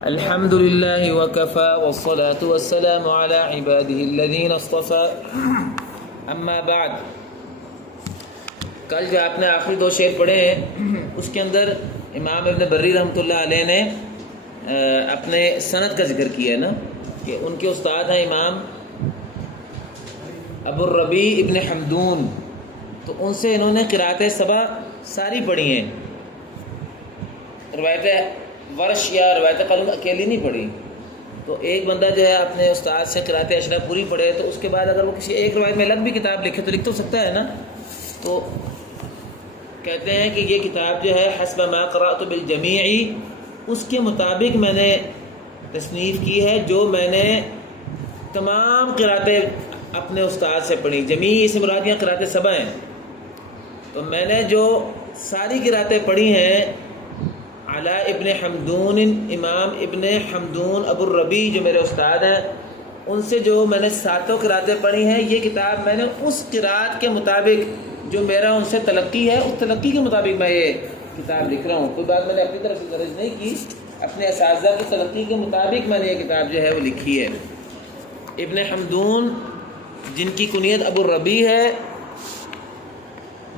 الحمد لله وكفى والصلاة والسلام على عباده الذين اصطفى اما بعد. کل جو آپ نے آخری دو شعر پڑھے ہیں اس کے اندر امام ابن بری رحمۃ اللہ علیہ نے اپنے سند کا ذکر کیا ہے نا کہ ان کے استاد ہیں امام ابو الربیع ابن حمدون، تو ان سے انہوں نے قرأت سبع ساری پڑھی ہیں. روایت ورش یا روایت قلم اکیلی نہیں پڑھی. تو ایک بندہ جو ہے اپنے استاد سے قرأت اشرا پوری پڑھے تو اس کے بعد اگر وہ کسی ایک روایت میں الگ بھی کتاب لکھے تو لکھ تو سکتا ہے نا. تو کہتے ہیں کہ یہ کتاب جو ہے حسب ما قرأت بالجمیع، اس کے مطابق میں نے تصنیف کی ہے جو میں نے تمام قرأتیں اپنے استاد سے پڑھی. جمیع سے مراد یہاں قرأت سبع ہیں. تو میں نے جو ساری قرأتیں پڑھی ہیں علاء ابن حمدون، امام ابن حمدون ابو الربیع جو میرے استاد ہیں، ان سے جو میں نے ساتوں قرأتیں پڑھی ہیں، یہ کتاب میں نے اس قرأت کے مطابق جو میرا ان سے تلقی ہے اس تلقی کے مطابق میں یہ کتاب لکھ رہا ہوں. کوئی بات میں نے اپنی طرف سے درج نہیں کی، اپنے اساتذہ کی تلقی کے مطابق میں نے یہ کتاب جو ہے وہ لکھی ہے. ابن حمدون جن کی کنیت ابو الربیع ہے،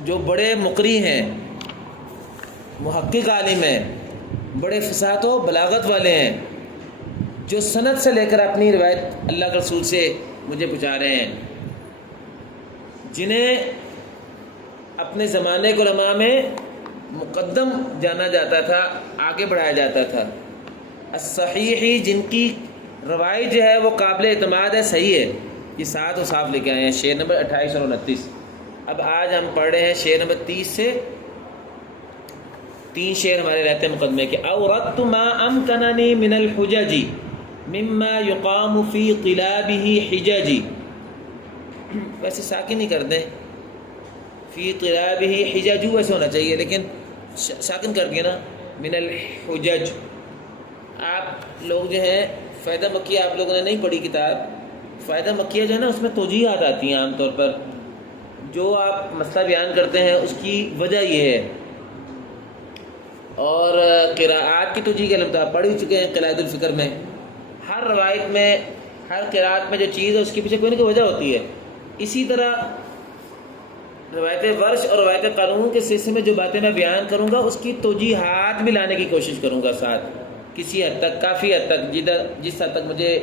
جو بڑے مقری ہیں، محقق عالم ہیں، بڑے فصاحت و بلاغت والے ہیں، جو سند سے لے کر اپنی روایت اللہ کے رسول سے مجھے پہنچا رہے ہیں، جنہیں اپنے زمانے کے علماء میں مقدم جانا جاتا تھا، آگے بڑھایا جاتا تھا. الصحیحی، جن کی روایت جو ہے وہ قابل اعتماد ہے، صحیح ہے. یہ ساتھ و صاف لے کے آئے ہیں شعر نمبر 28 اور 29. اب آج ہم پڑھ رہے ہیں شعر نمبر 30 سے 3 شعر ہمارے رہتے ہیں مقدمے کے. اوردت ما امکننی من الحجج مما یقام فی طلابہ حجج. ویسے ساکن نہیں کر دیں، فی طلابہ حجج ویسے ہونا چاہیے لیکن ساکن کر دیا نا، من الحجج. آپ لوگ جو ہیں فائدہ مکیہ آپ لوگوں نے نہیں پڑھی کتاب. فائدہ مکیہ جو ہے نا اس میں توجیحات آتی ہیں عام طور پر. جو آپ مسئلہ بیان کرتے ہیں اس کی وجہ یہ ہے، اور قراءات کی توجیہ کے علم آپ پڑھ ہی چکے ہیں قلائد الفکر میں. ہر روایت میں، ہر قراءت میں جو چیز ہے اس کے پیچھے کوئی نہ کوئی وجہ ہوتی ہے. اسی طرح روایت ورش اور روایت قانون کے سلسلے میں جو باتیں میں بیان کروں گا اس کی توجیحات بھی لانے کی کوشش کروں گا ساتھ، کسی حد تک، کافی حد تک، جس حد تک مجھے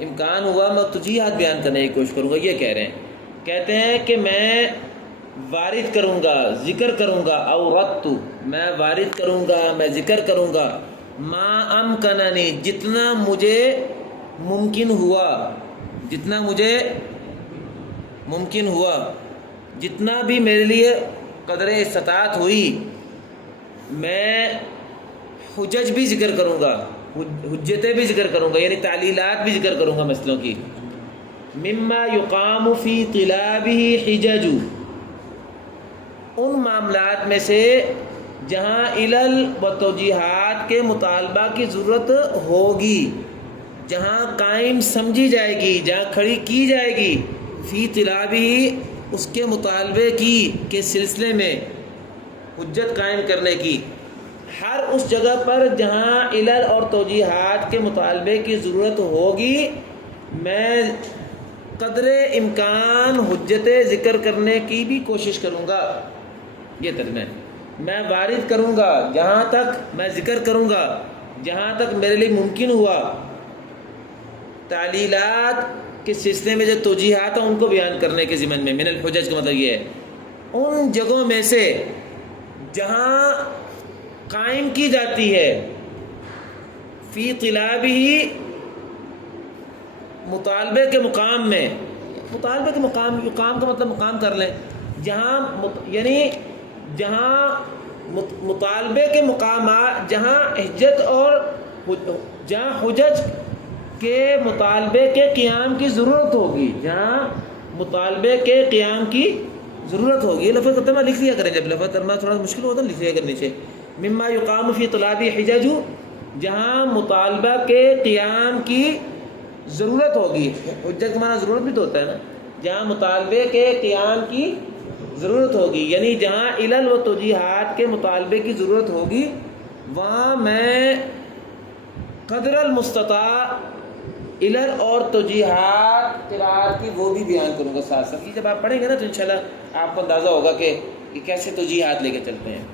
امکان ہوا میں توجیحات بیان کرنے کی کوشش کروں گا. یہ کہہ رہے ہیں، کہتے ہیں کہ میں وارد کروں گا، ذکر کروں گا. اوردت، میں وارد کروں گا، میں ذکر کروں گا. ما امکننی، جتنا مجھے ممکن ہوا، جتنا مجھے ممکن ہوا، جتنا بھی میرے لیے قدر استطاعت ہوئی، میں حجج بھی ذکر کروں گا، حجتیں بھی ذکر کروں گا، یعنی تعلیلات بھی ذکر کروں گا مسئلوں کی. مما یقام فی طلابہ حجج، ان معاملات میں سے جہاں علل و توجیحات کے مطالبہ کی ضرورت ہوگی، جہاں قائم سمجھی جائے گی، جہاں کھڑی کی جائے گی، فی طلابہ، اس کے مطالبے کی کے سلسلے میں حجت قائم کرنے کی. ہر اس جگہ پر جہاں علل اور توجیحات کے مطالبے کی ضرورت ہوگی میں قدر امکان حجتیں ذکر کرنے کی بھی کوشش کروں گا. یہ ترجمہ ہے. میں وارد کروں گا جہاں تک، میں ذکر کروں گا جہاں تک میرے لیے ممکن ہوا، تعلیلات کے سلسلے میں جو توجیحات ہیں ان کو بیان کرنے کے ضمن میں. من الحجج کا مطلب یہ ہے ان جگہوں میں سے جہاں قائم کی جاتی ہے فی طلابہ، مطالبے کے مقام میں. مطالبے کے مقام کا مطلب مقام کر لیں، جہاں یعنی جہاں مطالبے کے مقامات، جہاں حجت اور جہاں حجج کے مطالبے کے قیام کی ضرورت ہوگی، جہاں مطالبے کے قیام کی ضرورت ہوگی. یہ لفظ ترجمہ لکھ لیا کریں، جب لفظ ترجمہ تھوڑا مشکل ہوتا ہے لکھ لیا کرنے سے. مما یقام فی طلابہ حجج، جہاں مطالبہ کے قیام کی ضرورت ہوگی. حجت کا معنی ضرورت بھی تو ہوتا ہے نا. جہاں مطالبے کے قیام کی ضرورت ہوگی، یعنی جہاں علل و توجیحات کے مطالبے کی ضرورت ہوگی، وہاں میں قدر المستطاع علل اور توجیحات قرات کی وہ بھی بیان کروں گا ساتھ ساتھ. جب آپ پڑھیں گے نا تو انشاءاللہ آپ کو اندازہ ہوگا کہ یہ کیسے توجیحات لے کے چلتے ہیں.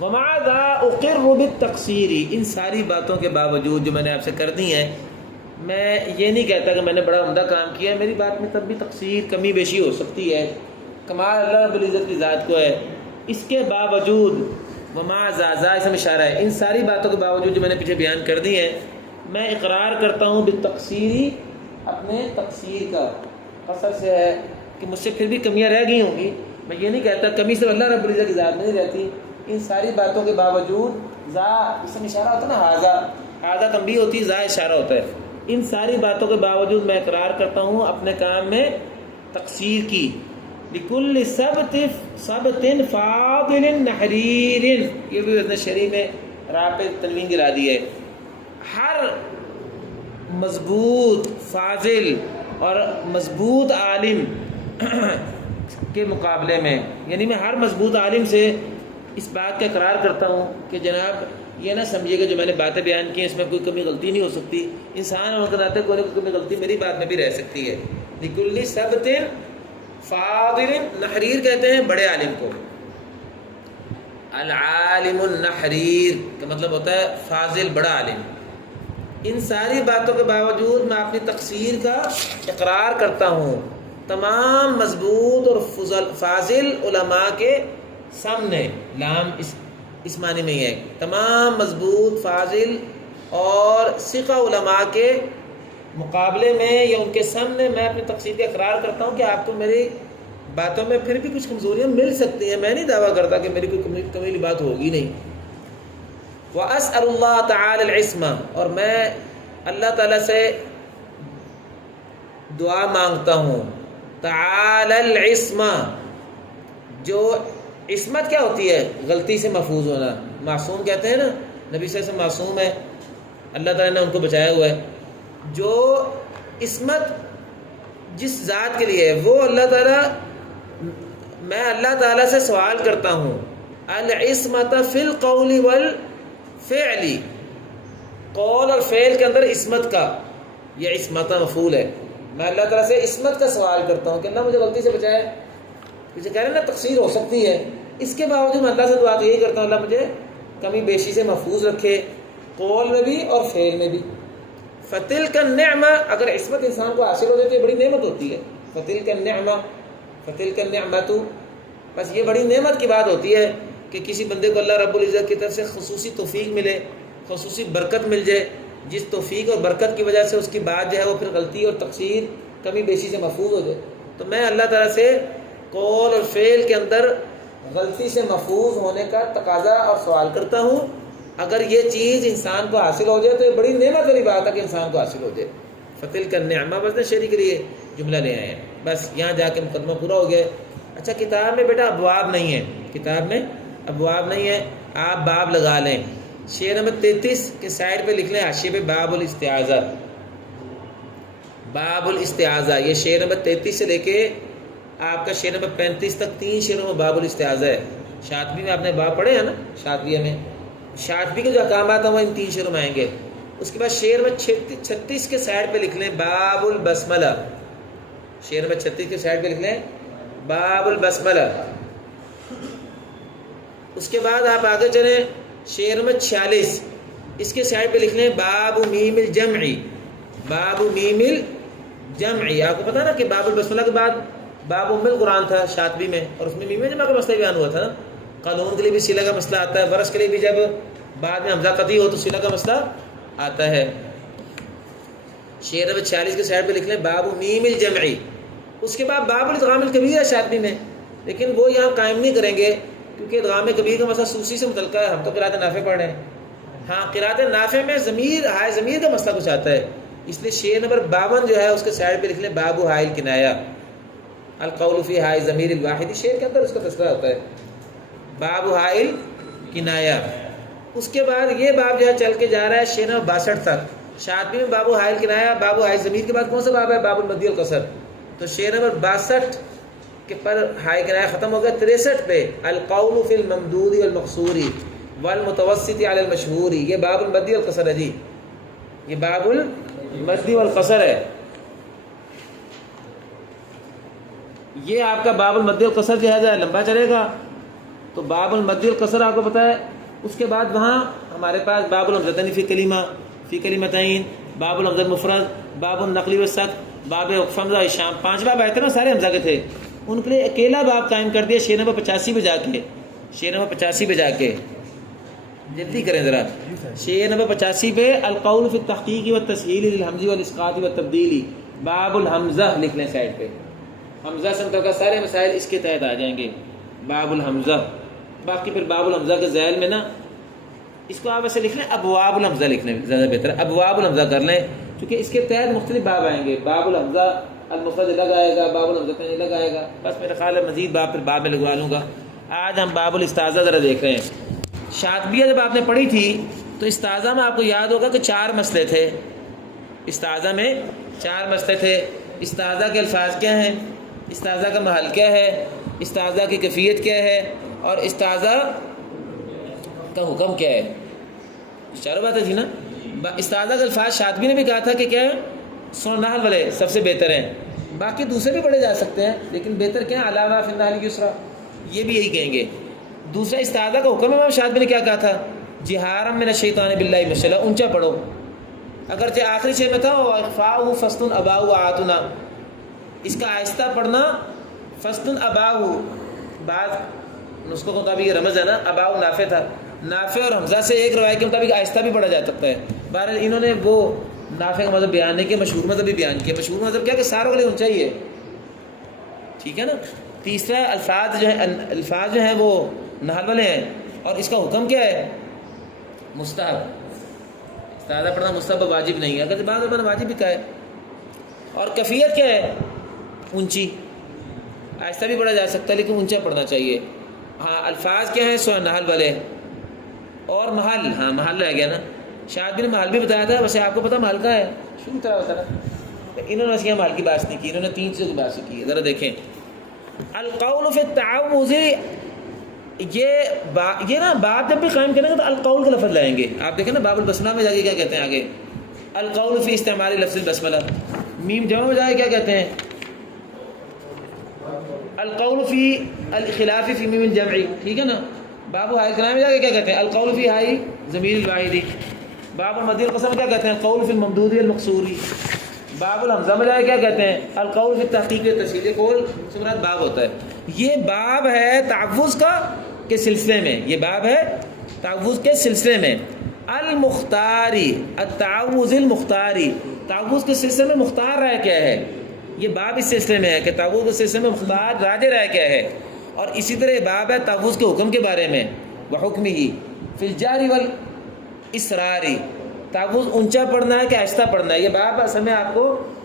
وَمَعَ ذَا أُقِرُّ بِالتَّقْصِيرِ، ان ساری باتوں کے باوجود جو میں نے آپ سے کر دی ہیں، میں یہ نہیں کہتا کہ میں نے بڑا عمدہ کام کیا ہے. میری بات میں تب بھی تقصیر، کمی بیشی ہو سکتی ہے. کمال اللہ رب العزت کی ذات کو ہے. اس کے باوجود وما ذا اسم اشارہ ہے، ان ساری باتوں کے باوجود جو میں نے پیچھے بیان کر دی ہیں، میں اقرار کرتا ہوں بالتقصیری، اپنے تقصیر کا. قصر سے ہے کہ مجھ سے پھر بھی کمیاں رہ گئی ہوں گی. میں یہ نہیں کہتا کمی صرف اللہ رب العزت کی ذات میں نہیں رہتی. ان ساری باتوں کے باوجود ذا اسم اشارہ ہوتا ہے نا، ہاذا تنبیہ ہوتی ہے، ذا اشارہ ہوتا ہے. ان ساری باتوں کے باوجود میں اقرار کرتا ہوں اپنے کام میں تقصیر کی. لکل سبت فاضل نحریر، یہ بھی وزن شرعی میں راء پہ تنوین گرا دی ہے. ہر مضبوط فاضل اور مضبوط عالم کے مقابلے میں، یعنی میں ہر مضبوط عالم سے اس بات کا اقرار کرتا ہوں کہ جناب یہ نہ سمجھیے کہ جو میں نے باتیں بیان کی ہیں اس میں کوئی کمی غلطی نہیں ہو سکتی. انسان ہونے کے ناطے کوئی کمی غلطی میری بات میں بھی رہ سکتی ہے. لکل سبت فاضل، نحریر کہتے ہیں بڑے عالم کو. العالم النحریر کا مطلب ہوتا ہے فاضل، بڑا عالم. ان ساری باتوں کے باوجود میں اپنی تقصیر کا اقرار کرتا ہوں تمام مضبوط اور فاضل علماء کے سامنے. لام اس معنی میں ہی ہے، تمام مضبوط فاضل اور ثقہ علماء کے مقابلے میں یا ان کے سامنے میں اپنی تقصیر کا اقرار کرتا ہوں کہ آپ کو میری باتوں میں پھر بھی کچھ کمزوریاں مل سکتی ہیں. میں نہیں دعویٰ کرتا کہ میری کوئی کمی بات ہوگی نہیں. وَأَسْأَلُ اللَّهَ تَعَالَى الْعِصْمَةَ، اور میں اللہ تعالیٰ سے دعا مانگتا ہوں. تعالی العصمہ، جو عصمت کیا ہوتی ہے؟ غلطی سے محفوظ ہونا. معصوم کہتے ہیں نا، نبی صلی اللہ علیہ وسلم معصوم ہے، اللہ تعالیٰ نے ان کو بچایا ہوا ہے. جو عصمت جس ذات کے لیے ہے وہ اللہ تعالیٰ، میں اللہ تعالیٰ سے سوال کرتا ہوں العصمت فی القول والفعل، قول اور فعل کے اندر عصمت کا، یہ عصمت مفعول ہے. میں اللہ تعالیٰ سے عصمت کا سوال کرتا ہوں کہ اللہ مجھے غلطی سے بچائے. مجھے کہہ رہے ہیں نا تقصیر ہو سکتی ہے، اس کے باوجود میں اللہ سے دعا تو یہی کرتا ہوں اللہ مجھے کمی بیشی سے محفوظ رکھے، قول میں بھی اور فعل میں بھی. فتلک النعمہ، اگر عصمت انسان کو حاصل ہو جاتی ہے بڑی نعمت ہوتی ہے. فتلک النعمہ، فتلک النعمۃ، بس یہ بڑی نعمت کی بات ہوتی ہے کہ کسی بندے کو اللہ رب العزت کی طرف سے خصوصی توفیق ملے، خصوصی برکت مل جائے، جس توفیق اور برکت کی وجہ سے اس کی بات جو ہے وہ پھر غلطی اور تقصیر کمی بیشی سے محفوظ ہو جائے. تو میں اللہ تعالیٰ سے قول اور فعل کے اندر غلطی سے محفوظ ہونے کا تقاضا اور سوال کرتا ہوں. اگر یہ چیز انسان کو حاصل ہو جائے تو یہ بڑی نعمت والی بات ہے کہ انسان کو حاصل ہو جائے. فتلک النعمہ، بس شعری کے لیے جملہ لے آئے ہیں، بس یہاں جا کے مقدمہ پورا ہو گیا. اچھا کتاب میں بیٹا ابواب نہیں ہے، کتاب میں ابواب نہیں ہے، آپ باب لگا لیں. شعر نمبر 33 کے سائڈ پہ لکھ لیں حاشیے پہ باب الاستعاذہ. باب الاستعاذہ، یہ شعر نمبر 33 سے لے کے آپ کا شعر نمبر 35 تک 3 شعروں میں باب الاستعاذہ ہے. شاطبی میں آپ نے باب پڑھے ہیں نا، شاطبیہ میں شاطبی کے جو احکامات ہیں وہ ان 3 شعروں میں آئیں گے. اس کے بعد شعر میں 36 کے سائڈ پہ لکھ لیں باب البسملہ. شعر میں 36 کے سائڈ پہ لکھ لیں باب البسملہ. اس کے بعد آپ آگے چلیں شعر میں 46 اس کے سائڈ پہ لکھ لیں باب میم الجمعی. باب میم الجمعی، آپ کو پتا نا کہ باب البسملہ کے بعد باب ام القرآن تھا شاطبی میں، اور اس میں میم جمع کا مسئلہ بیان ہوا تھا نا. قانون کے لیے بھی صلہ کا مسئلہ آتا ہے، ورش کے لیے بھی جب بعد میں حمزہ قطعی ہو تو صلہ کا مسئلہ آتا ہے. شعر نمبر 46 کے سائڈ پہ لکھ لیں باب میم الجمعی. اس کے بعد باب الادغام الکبیر ہے شاطبی میں، لیکن وہ یہاں قائم نہیں کریں گے کیونکہ ادغام کبیر کا مسئلہ سوسی سے متعلقہ ہے. ہم تو قرات نافع پڑھ رہے ہیں. ہاں قرات نافع میں ضمیر ہائے ضمیر کا مسئلہ کچھ آتا ہے، اس لیے شعر نمبر 52 جو ہے اس کے سائڈ پہ لکھ لیں باب ہائے الکنایہ. القول فی ہائے ضمیر الواحد، شعر کے اندر اس کا تذکرہ ہوتا ہے باب ہائے الکنایہ. اس کے بعد یہ باب جو ہے چل کے جا رہا ہے شعر نمبر 62 تک. شاطبی میں باب ہائے الکنایہ، باب ہائے ضمیر کے بعد کون سا باب ہے؟ باب المدی والقصر. تو شعر نمبر 62 کے پر ہائے کنایہ ختم ہو گیا. 63 پہ القول فی الممدود والمقصور والمتوسط علی المشہور، یہ باب المدی والقصر ہے جی. یہ باب المد والقصر ہے. یہ آپ کا باب المد والقصر جو ہے لمبا چلے گا. تو باب المد والقصر آپ کو پتہ ہے. اس کے بعد وہاں ہمارے پاس باب الحمزتین فی کلمہ فی کلمتین، باب الحمز المفرد، باب النقل والسقط، باب وقف حمزہ و اشام. 5 باب آئے تھے نا، سارے حمزہ کے تھے. ان کے لیے اکیلا باب قائم کر دیا 6 نمبر 85 پہ جا کے. 6 نمبر 85 پہ جا کے جلدی کریں ذرا. 6 نمبر 85 پہ القول فی التحقیق والتسہیل للحمز والاسقاط والتبدیل، باب الحمزہ لکھ لیں سائڈ پہ. حمزہ سے متعلقہ سارے مسائل اس کے تحت آ جائیں گے. باب الحمزہ. باقی پھر باب الحمزہ کے ذیل میں نا اس کو آپ ایسے لکھ لیں، ابواب الحمزہ لکھ لیں زیادہ بہتر ہے. ابواب الحمزہ کر لیں کیونکہ اس کے تحت مختلف باب آئیں گے. باب الحمزہ المفرد الگ آئے گا، باب الحمزتین الگ آئے گا. بس میرا خیال ہے مزید باب پھر باب میں لگوا لوں گا. آج ہم باب الاستعاذہ ذرا دیکھ رہے ہیں. شاطبیہ جب آپ نے پڑھی تھی تو استعاذہ میں آپ کو یاد ہوگا کہ 4 مسئلے تھے. استعاذہ میں 4 مسئلے تھے. استعاذہ کے الفاظ کیا ہیں، استعاذہ کا محل کیا ہے، استعاذہ کی کیفیت کیا ہے، اور استعاذہ کا حکم کیا ہے. چاروں باتیں تھی نا. استعاذہ کے الفاظ شاطبی نے بھی کہا تھا کہ کیا سورہ نحل والے سب سے بہتر ہیں. باقی دوسرے بھی پڑھے جا سکتے ہیں لیکن بہتر کیا ہے، علاوہ فی النحل یسرا، یہ بھی یہی کہیں گے. دوسرا استعاذہ کا حکم امام شاطبی نے کیا کہا تھا، جہارم من الشیطان باللہ من الشیطان، اونچا پڑھو. اگرچہ آخری شے میں تھا اخفاء فصل اباء آتنا، اس کا آہستہ پڑھنا. فصل اباء بعض نسخوں کے مطابق یہ رمز ہے نا، اباء نافع تھا. نافع اور حمزہ سے ایک روایت کے مطابق آہستہ بھی پڑھا جا سکتا ہے. بہرحال انہوں نے وہ نافع کا مذہب بیان نہیں کیا، مشہور مذہب بھی بیان کیا. مشہور مذہب کیا کہ ساروں کے لیے اونچا ہی ہے. ٹھیک ہے نا. تیسرا الفاظ جو ہیں وہ نحل والے ہیں، اور اس کا حکم کیا ہے، مستحب. استعاذہ پڑھنا مستحب واجب نہیں ہے، اگر بعض میں واجب بھی کہا ہے. اور کیفیت کیا ہے، اونچی. آہستہ بھی پڑھا جا سکتا ہے لیکن اونچا پڑھنا چاہیے. ہاں الفاظ کیا ہیں، سورہ نحل والے. اور محل، ہاں محل رہ گیا نا. شاطبی نے محل بھی بتایا تھا، ویسے آپ کو پتہ محل کا ہے شروع طرح ہوتا نا. انہوں نے ویسے محل کی بات نہیں کی، انہوں نے 3 چیزوں کی بات کی ہے. ذرا دیکھیں القول فی التعوذ. یہ نا باب جب بھی قائم کریں گے تو القول کا لفظ لائیں گے. آپ دیکھیں نا باب البسملہ میں جا کے کیا کہتے ہیں آگے، القول فی استعمال لفظ البسملہ. میم جمع میں جا کے کیا کہتے ہیں، القول فی الخلاف فی میم الجمع. ٹھیک ہے نا. باب ہائی کلام میں جا کے کیا کہتے ہیں، القول فی ہائی ضمیر الواحدی. باب المد والقصر میں کیا کہتے ہیں، القول فی الممدود المقصوری. باب الحمزہ میں جا کے کیا کہتے ہیں، القول فی التحقیق والتسہیل. قول سے مراد باب ہوتا ہے. یہ باب ہے تعوذ کا کے سلسلے میں، یہ باب ہے تعوذ کے سلسلے میں. المختاری، التعوذ المختاری، تعوذ کے سلسلے میں مختار رائے کیا ہے. یہ باب اس سلسلے میں ہے کہ تعوذ کے سلسلے میں مختار راج رائے کیا ہے. اور اسی طرح باب ہے تعوذ کے حکم کے بارے میں، وحکمہ فی الجہر والاسرار. تعوذ اونچا پڑھنا ہے کہ آہستہ پڑھنا ہے. یہ باب اصل میں آپ کو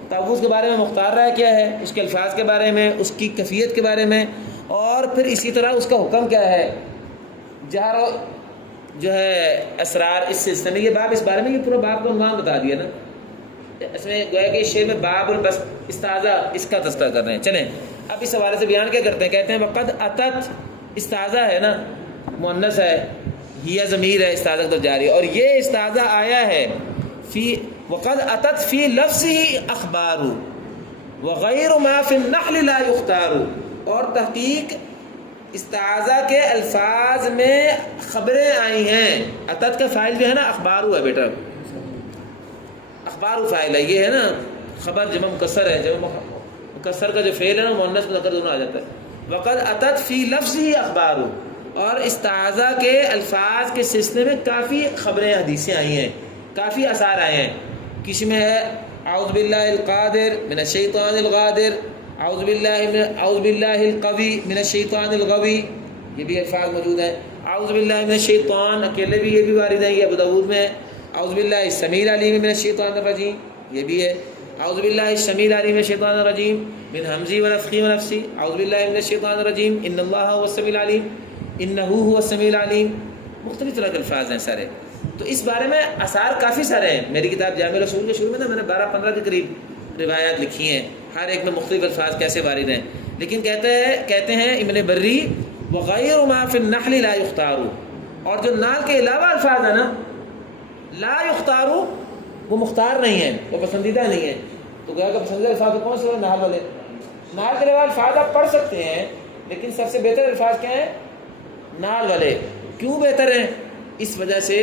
تعوذ کے بارے میں مختار رائے کیا ہے، اس کے الفاظ کے بارے میں، اس کی کیفیت کے بارے میں، اور پھر اسی طرح اس کا حکم کیا ہے، جہر جو ہے اسرار. اس سلسلے میں یہ باب اس بارے میں یہ پورا باب کا عنوان بتا دیا نا. اس میں گویا کہ اس شعر میں باب البس استعاذہ اس کا تذکرہ کر رہے ہیں. چلیں اب اس حوالے سے بیان کیا کرتے ہیں، کہتے ہیں وقد اتت. استعاذہ ہے نا مؤنث ہے، ہی ضمیر ہے، استعاذہ کا جاری. اور یہ استعاذہ آیا ہے فی وقد اتت فی لفظہ اخبار وغیر ما فی النحل لا یختار. اور تحقیق استعاذہ کے الفاظ میں خبریں آئی ہیں. اتت کا فاعل جو ہے نا اخبار ہے بیٹا، اخبار فاعل ہے. یہ ہے نا خبر جمع مکسر ہے، جمع مکسر کا جو فعل ہے نا مؤنث مذکر دونوں آ جاتا ہے. وقد اتت فی لفظہ اخبار. اور استعاذہ کے الفاظ کے سلسلے میں کافی خبریں حدیثیں آئی ہیں، کافی آثار آئے ہیں. کسی میں ہے اعوذ باللہ القادر من الشیطان الغادر، اعوذ باللہ القوی من الشیطان الغوی، یہ بھی الفاظ موجود ہیں. اعوذ باللہ من الشیطان اکیلے بھی یہ بھی وارد ہے، یہ ابو داؤد میں ہے. اعوذ باللہ السمیع العلیم من الشیطان الرجیم، یہ بھی ہے. اعوذ باللہ السمیع العلیم من الشیطان الرجیم من ہمزی ونفخی ونفسی. اعوذ باللہ من الشیطان الرجیم ان اللہ هو السمیع العلیم انہ هو السمیع العلیم. مختلف طرح کے الفاظ ہیں سارے. تو اس بارے میں آثار کافی سارے ہیں. میری کتاب جامع الاصول کے شروع میں نا میں نے 12-15 کے قریب روایات لکھی ہیں، ہر ایک میں مختلف الفاظ کیسے وارد ہیں. لیکن کہتے ہیں ابن بری وغیر ما فی النحل لا یختار. اور جو نال کے علاوہ الفاظ ہیں نا لا یختار، وہ مختار نہیں ہیں، وہ پسندیدہ نہیں ہیں. تو گویا کہ پسندیدہ الفاظ کون سے ہیں؟ نحل والے. نحل کے علاوہ الفاظ آپ پڑھ سکتے ہیں، لیکن سب سے بہتر الفاظ کیا ہیں؟ نحل والے. کیوں بہتر ہیں؟ اس وجہ سے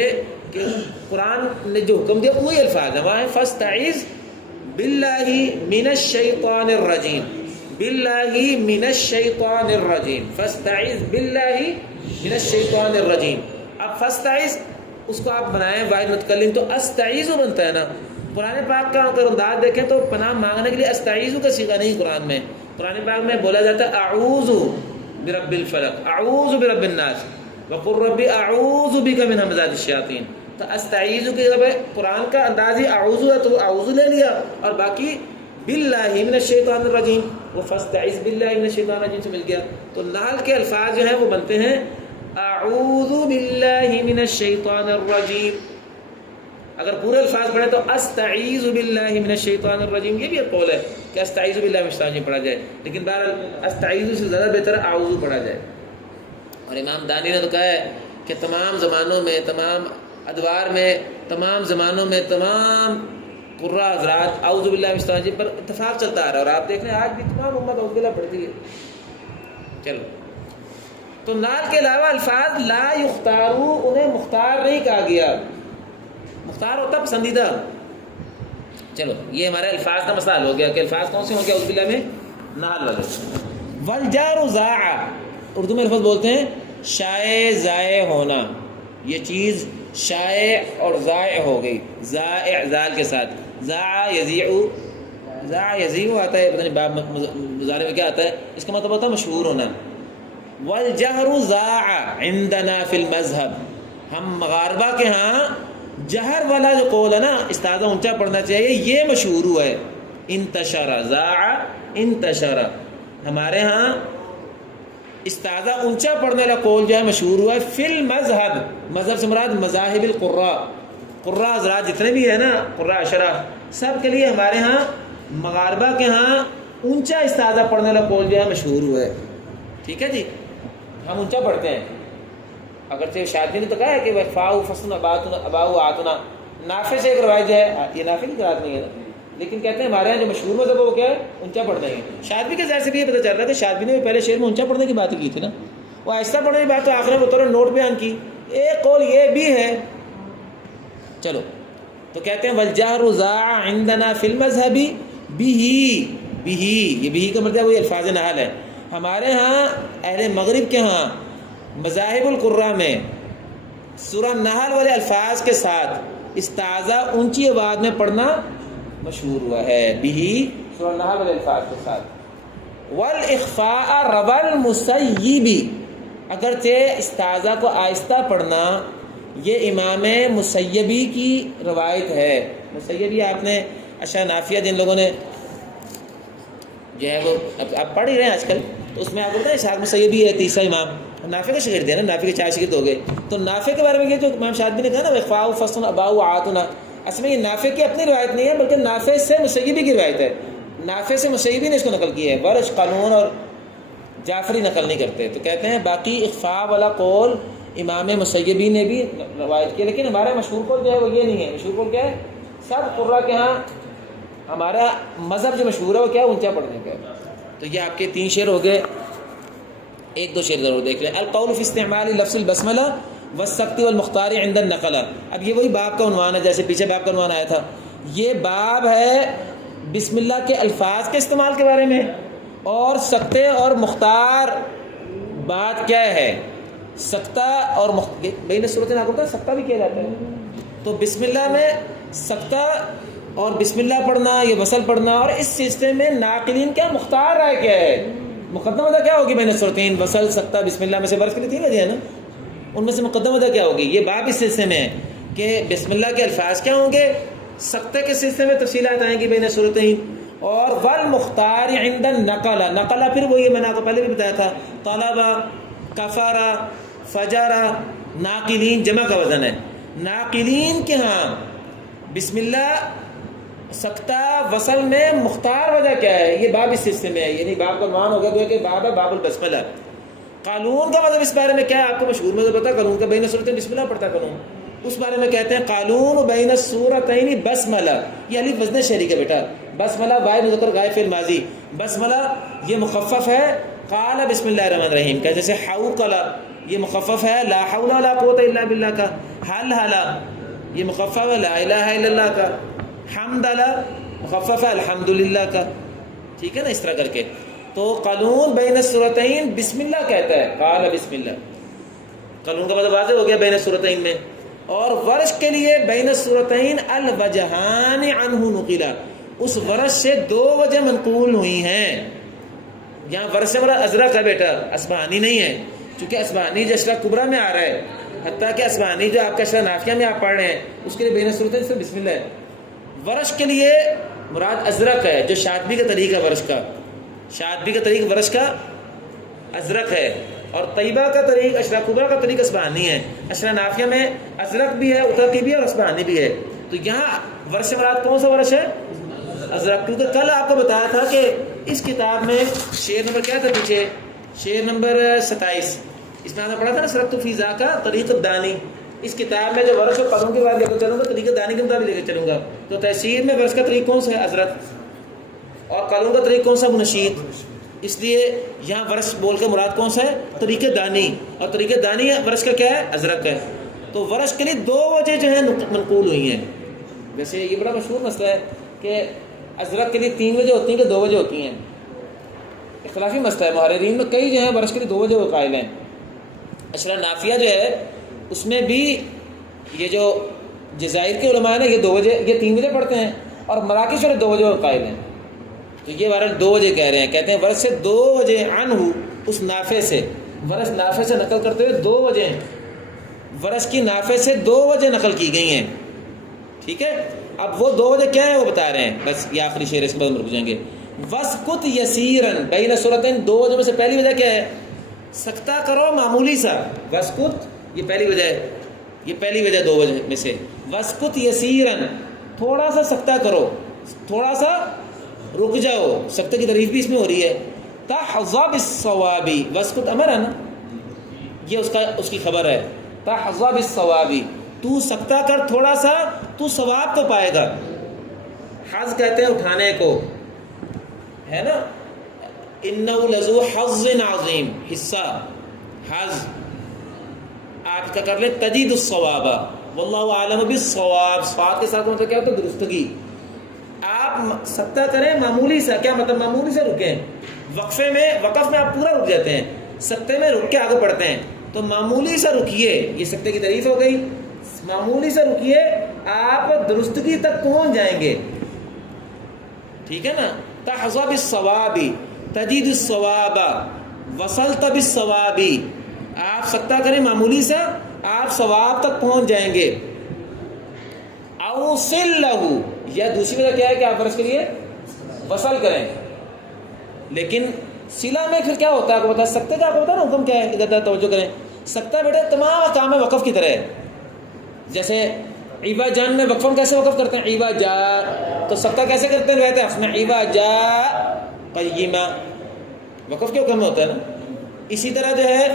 کہ قرآن نے جو حکم دیا وہی الفاظ ہیں. وہاں ہے فاستعذ باللہ من الشیطان الرجیم، باللہ من الشیطان الرجیم، فاستعذ باللہ من الشیطان الرجیم. اب فاستعذ اس کو آپ بنائیں واحد متکلم تو استعیذ بنتا ہے نا. قرآن پاک کا اگر انداز دیکھیں تو پناہ مانگنے کے لیے استعیذ کا صیغہ نہیں قرآن میں. قرآن پاک میں بولا جاتا ہے اعوذ برب الفلق، اعوذ برب الناس، وقل ربی اعوذ بک من همزات الشیاطین. تو استعیذ کے جب قرآن کا انداز ہی اعوذ ہے تو اعوذ لے لیا، اور باقی باللہ من الشیطان الرجیم وہ فاستعذ باللہ من الشیطان الرجیم سے مل گیا. تو نحل کے الفاظ جو ہیں وہ بنتے ہیں اعوذ باللہ من الشیطان الرجیم. اگر پورے الفاظ پڑھیں تو استعیذ باللہ من الشیطان الرجیم. یہ بھی ایک قول ہے کہ استعیذ باللہ من الشیطان الرجیم پڑھا جائے، لیکن بہرحال استعیذ سے زیادہ بہتر اعوذ پڑھا جائے. اور امام دانی نے تو کہا ہے کہ تمام زمانوں میں، تمام ادوار میں، تمام زمانوں میں تمام قراء حضرات اعوذ باللہ من الشیطان الرجیم پر اتفاق چلتا آ رہا ہے، اور آپ دیکھ لیں آج بھی تمام امت اعوذ باللہ پڑھتی ہے. چلو، تو نحل کے علاوہ الفاظ لا یختارو، انہیں مختار نہیں کہا گیا. مختار ہوتا پسندیدہ. چلو، یہ ہمارے الفاظ کا مسئلہ حل ہو گیا کہ الفاظ کون سے ہوں گے اعوذ باللہ میں؟ نحل والے. والجار ذاع، اردو میں لفظ بولتے ہیں شائع ضائع ہونا. یہ چیز شائع اور ضائع ہو گئی، ضائع ذال کے ساتھ. ضاع یضیع، ضاع یضیع آتا ہے، پتہ نہیں باب مضارع میں کیا آتا ہے، اس کا مطلب ہوتا ہے مشہور ہونا. والجہر ضاع عندنا فی المذہب، ہم مغاربہ کے ہاں جہر والا جو قول ہے نا استاذہ اونچا پڑھنا چاہیے، یہ مشہور ہوا ہے. انتشر، ضاع انتشر، ہمارے ہاں استاذہ اونچا پڑھنے والا قول جو ہے مشہور ہوا ہے. فی المذہب، مذہب سے مراد مذاہب القراء، قراء حضرات جتنے بھی ہیں نا قراء عشرہ، سب کے لیے ہمارے ہاں مغاربہ کے ہاں اونچا استاذہ پڑھنے والا قول جو ہے مشہور ہوا ہے. ٹھیک ہے جی، ہم اونچا پڑھتے ہیں. اگرچہ شاذلی نے تو کہا ہے کہ وفاء فصل اباؤ آتنا، نافع سے ایک روایت جو ہے، یہ نافع کی قرات نہیں ہے نا، لیکن کہتے ہیں ہمارے یہاں جو مشہور مذہب ہے وہ کیا ہے؟ اونچا پڑھتے ہیں. شاذلی کے ذریعے سے بھی یہ پتہ چل رہا ہے کہ شاذلی نے بھی پہلے شعر میں اونچا پڑھنے کی بات کی تھی نا، وہ آہستہ پڑھنے کی بات تو آخر میں بطور نوٹ بیان کی. ایک قول یہ بھی ہے. چلو، تو کہتے ہیں والجہر ضاع عندنا فی المذہب بہ، بہ، یہ بہ کا مطلب وہی الفاظ نحل ہے. ہمارے ہاں اہل مغرب کے ہاں مذاہب القراء میں سورہ نحل والے الفاظ کے ساتھ استعاذہ اونچی آواز میں پڑھنا مشہور ہوا ہے. بہ، سورہ نحل والے الفاظ کے ساتھ. والاخفاء ربا المسیبی، اگرچہ استعاذہ کو آہستہ پڑھنا یہ امام مسیبی کی روایت ہے. مسیبی آپ نے اشعار نافیہ جن لوگوں نے جو ہے وہ آپ پڑھ ہی رہے ہیں آج کل، تو اس میں آپ بولتے ہیں اسحاق مسیبی ہے تیسرا امام. نافع کے شاگرد ہیں نا، نافع کے 4 شاگرد ہو گئے. تو نافع کے بارے میں یہ جو امام شاطبی نے کہا نا وفاء فصل اباؤ آتنا، اصل میں یہ نافع کی اپنی روایت نہیں ہے بلکہ نافع سے مسیبی کی روایت ہے. نافع سے مسیبی نے اس کو نقل کی ہے، ورش، قانون اور جعفری نقل نہیں کرتے. تو کہتے ہیں باقی اخفاء والا قول امام مسیبی نے بھی روایت کی، لیکن ہمارا مشہور قول جو ہے وہ یہ نہیں ہے. مشہور قول کیا ہے؟ سب قراء کے ہاں ہمارا مذہب جو مشہور ہے وہ کیا ہے؟ اونچا پڑھنے کا. تو یہ آپ کے 3 شعر ہو گئے. ایک دو شعر ضرور دیکھ لیں. القول فی استعمال لفظ البسملہ والسکت والمختار عند النقلہ. اب یہ وہی باب کا عنوان ہے جیسے پیچھے باب کا عنوان آیا تھا. یہ باب ہے بسم اللہ کے الفاظ کے استعمال کے بارے میں، اور سکتے اور مختار بات کیا ہے. سکتہ اور بین صورت نہ ہوتا ہے، سکتہ بھی کیا جاتا ہے. تو بسم اللہ میں سکتہ اور بسم اللہ پڑھنا، یہ وصل پڑھنا، اور اس سلسلے میں ناقلین کیا مختار رائے کیا ہے. مقدم ادا کیا ہوگی بین صورتین؟ وصل، سکتہ، بسم اللہ میں سے برس کے لیے 3 وجہ ہے نا، ان میں سے مقدم ادا کیا ہوگی. یہ باب اس سلسلے میں ہے کہ بسم اللہ کے الفاظ کیا ہوں گے، سکتے کے سلسلے میں تفصیلات آئیں گی بین صورتین، اور والمختار عند النقلہ. نقلہ پھر وہی میں نے آپ کو پہلے بھی بتایا تھا، طلبہ، کفارہ، فجارہ، ناقلین جمع کا وزن ہے. ناقلین کے ہاں بسم اللہ سکتہ وصل میں مختار وجہ کیا ہے، یہ باب اس سلسلے میں ہے. یعنی باب کا عنوان ہو گیا کہ باب ہے باب البسملہ. قانون کا مطلب اس بارے میں کیا ہے آپ کو مشہور مطلب پتا. قانون کا بین صورتیں بسم اللہ پڑھتا قانون. اس بارے میں کہتے ہیں قالون بین السورتین بسملہ، یہ الف وزن شہری کا بیٹا، بسملہ واحد مذکر غائب فعل ماضی، بسملہ یہ مخفف ہے قال بسم اللہ الرحمن الرحیم کا، جیسے حوقل یہ مخفف ہے لا حول ولا قوت الا باللہ کا، حلحلہ یہ مخفف ہے لا الہ الا اللہ کا، حمدلہ مخفف ہے الحمدللہ کا، ٹھیک ہے نا، اس طرح کر کے۔ تو قانون بین السورتین بسم اللہ کہتا ہے، قال بسم اللہ، قانون کا مطلب واضح ہو گیا بین السورتین میں۔ اور ورش کے لیے بین السورتین الوجہان عنہ نقلا، اس ورش سے دو وجہ منقول ہوئی ہیں۔ یہاں ورش سے مراد ازرق ہے بیٹا، اصبہانی نہیں ہے، چونکہ اصبہانی جو اشرا کبرا میں آ رہا ہے، حتیٰ کہ اصبہانی جو آپ کا اشرا نافیہ میں آپ پڑھ رہے ہیں اس کے لیے بین السورتین سے بسم اللہ ہے۔ ورش کے لیے مراد ازرق ہے، جو شاطبی کا طریقہ ورش کا، شاطبی کا طریق ورش کا ازرق ہے، اور طیبہ کا طریق اشرا کبرا کا طریق اصبہانی ہے۔ اشرا نافیہ میں ازرق بھی ہے، اترقی بھی ہے اور اصبہانی بھی ہے۔ تو یہاں ورش سے مراد کون سا ورش ہے؟ ازرق، کیونکہ کل آپ کو بتایا تھا کہ اس کتاب میں شعر نمبر کیا تھا پیچھے، شعر نمبر 27، اس میں آپ نے پڑھا تھا نا سرقت فی ذاکا طریق الدانی۔ اس کتاب میں جو ورش و قلم کے بعد لے کر چلوں گا طریق دانی کے مطابق لے کر چلوں گا، تو تحصیل میں ورش کا طریق کون سا ہے؟ ازرق، اور قلم کا طریق کون سا؟ منشید۔ اس لیے یہاں ورش بول کے مراد کون سا ہے؟ طریق دانی، اور طریق دانی ورش کا کیا ہے؟ ازرق ہے۔ تو ورش کے لیے دو وجہ جو ہیں منقول ہوئی ہیں۔ ویسے یہ بڑا مشہور مسئلہ ہے کہ ازرق کے لیے 3 وجہ ہوتی ہیں کہ 2 وجہ ہوتی ہیں، اختلافی مسئلہ ہے۔ محررین میں کئی جو ہیں ورش کے لیے 2 وجہ وہ قائل ہیں۔ اشرا نافیہ جو ہے اس میں بھی یہ جو جزائر کے علماء ہیں یہ 2 وجہ، یہ 3 وجہ پڑھتے ہیں، اور مراکش والے 2 وجہ وہ قائل ہیں۔ تو یہ بہرحال 2 وجہ کہہ رہے ہیں، کہتے ہیں ورش سے 2 وجہ عنہ، اس نافع سے، ورش نافع سے نقل کرتے ہوئے 2 وجہ ہیں، ورش کی نافع سے 2 وجہ نقل کی گئی ہیں، ٹھیک ہے۔ اب وہ 2 وجہ کیا ہیں وہ بتا رہے ہیں، بس یہ آخری شعر، اس کے بعد ہم رک جائیں گے۔ وَاسْكُتْ يَسِيرًا بَيْنَ سُورَتَيْن، 2 وجہ میں سے پہلی وجہ کیا ہے؟ سکتہ کرو معمولی سا، وَاسْكُتْ یہ پہلی وجہ ہے، یہ پہلی وجہ 2 وجہ میں سے۔ وَاسْكُتْ يَسِيرًا تھوڑا سا سکتہ کرو، تھوڑا سا رک جاؤ، سکتہ کی تعریف بھی اس میں ہو رہی ہے۔ تَحْظَى بِالصَّوَابِ، وَاسْكُتْ امر ہے نا، یہ اس کی خبر ہے، تَحْظَى بِالصَّوَابِ، تو سکتہ کر تھوڑا سا، تو ثواب تو پائے گا۔ حظ کہتے ہیں اٹھانے کو، ہے نا، اِنَّهُ لَذُو حَظٍ عَظِيمٍ، حصہ، حظ آپ کا کر لیں تجید الصواب، واللہ عالم بالصواب، صواب کے ساتھ مطلب کیا ہوتا ہے؟ درستگی۔ آپ سکتہ کریں معمولی سا، کیا مطلب؟ معمولی سے رکیں، وقفے میں، وقف میں آپ پورا رک جاتے ہیں، سکتے میں رک کے آگے بڑھتے ہیں، تو معمولی سا رکیے، یہ سکتے کی تعریف ہو گئی، معمولی سے رکیے، آپ درستگی تک پہنچ جائیں گے، ٹھیک ہے نا۔ تحظى بالصواب تجید الصواب وصلت بالصواب، آپ سکتہ کریں معمولی سا، آپ ثواب تک پہنچ جائیں گے۔ اوصل لہ، یا دوسری وجہ کیا ہے کہ آپ ورش کے لیے وصل کریں، لیکن صلہ میں پھر کیا ہوتا ہے آپ کو پتا، سکتے کا آپ کو پتا نا حکم کیا ہے، ادھر توجہ کریں۔ سکتہ بیٹے تمام احکام وقف کی طرح ہے، جیسے عیبا جان میں وقفاً کیسے وقف کرتے ہیں؟ عیبا جا، تو سکتہ کیسے کرتے ہیں؟ رہتے ہیں عیبا جا قیمہ، وقف کے حکم میں ہوتا ہے نا۔ اسی طرح جو ہے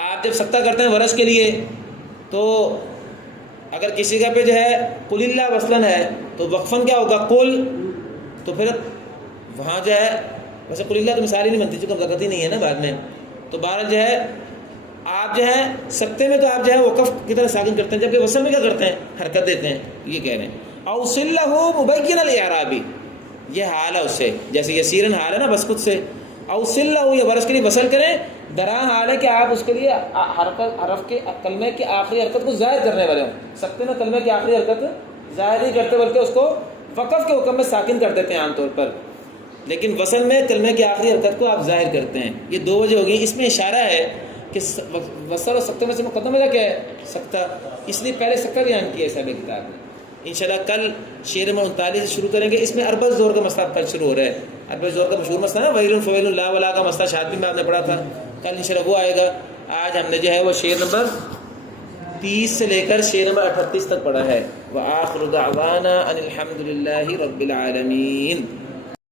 آپ جب سکتہ کرتے ہیں ورش کے لیے، تو اگر کسی کا پہ جو ہے قل اللہ وصلاً ہے تو وقفاً کیا ہوگا؟ قل، تو پھر وہاں جو ہے، ویسے قل اللہ تو مثال ہی نہیں بنتی چونکہ وقت ہی نہیں ہے نا بعد میں، تو بہرحال جو ہے آپ جو ہے سکتے میں تو آپ جو ہے وقف کی طرح ساکن کرتے ہیں، جبکہ وصل میں کیا کرتے ہیں؟ حرکت دیتے ہیں، یہ کہہ رہے ہیں۔ اوصل لہ مبین الاعراب، یہ حال ہے اس سے، جیسے یسیرن حال ہے نا بسکت سے، اوصل لہ یہ ورش کے لیے وصل کریں، درا حال ہے کہ آپ اس کے لیے حرف کے کلمے کی آخری حرکت کو ظاہر کرنے والے ہوں۔ سکتے میں کلمے کی آخری حرکت ظاہر نہیں کرتے بلکہ اس کو وقف کے حکم میں ساکن کر دیتے ہیں عام طور پر، لیکن وصل میں کلمے کی آخری حرکت کو آپ ظاہر کرتے ہیں۔ یہ 2 وجہ ہو گئی۔ اس میں اشارہ ہے کہ وصل اور سکتے میں سے مقدم وجہ کیا ہے؟ سکتہ، اس لیے پہلے سکتہ بیان کیا ہے صاحب کتاب نے۔ انشاءاللہ کل شعر نمبر 39 سے شروع کریں گے، اس میں اربع زور کا مسئلہ کل شروع ہو رہا ہے۔ اربع زور کا مشہور مسئلہ ہے نا، ویل فویل لا ولا کا مسئلہ شاطبی میں آپ نے پڑھا تھا، کل انشاءاللہ وہ آئے گا۔ آج ہم نے جو ہے وہ شعر نمبر 30 سے لے کر شعر نمبر 38 تک پڑھا ہے۔ وآخر دعوانا ان الحمد للہ رب العالمین۔